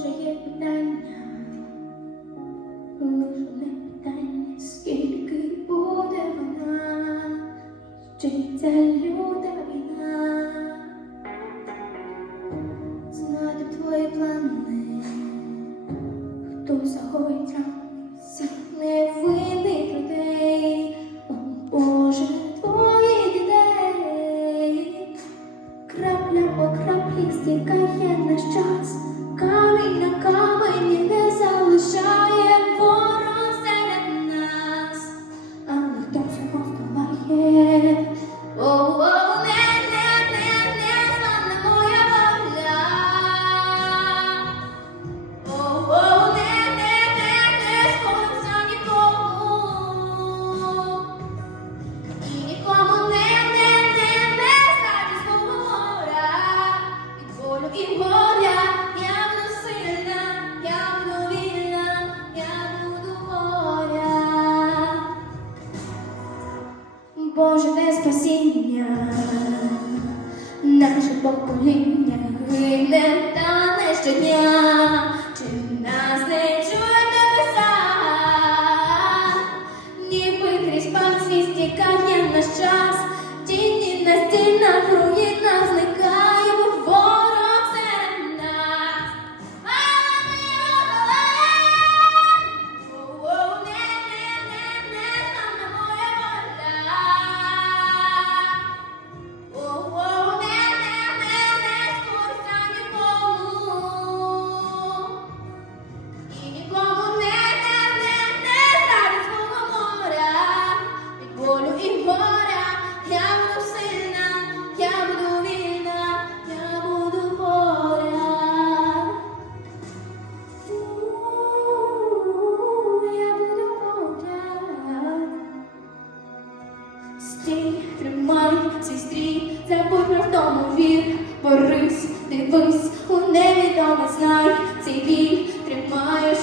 Може, є питання, лише не питання, скільки буде вона, чи ця люта війна, знати твої плани, хто рани всіх невинних людей, Боже, твоїх дітей. Крапля по краплі стікає спасіння, наше покоління гине та не щодня, чи нас не чують небеса, ніби крізь пальці стікає наш час, тіні на стінах, руїна зникає забудь про втому вір, борись, дивись, у невідоме знай, цей біль тримаєш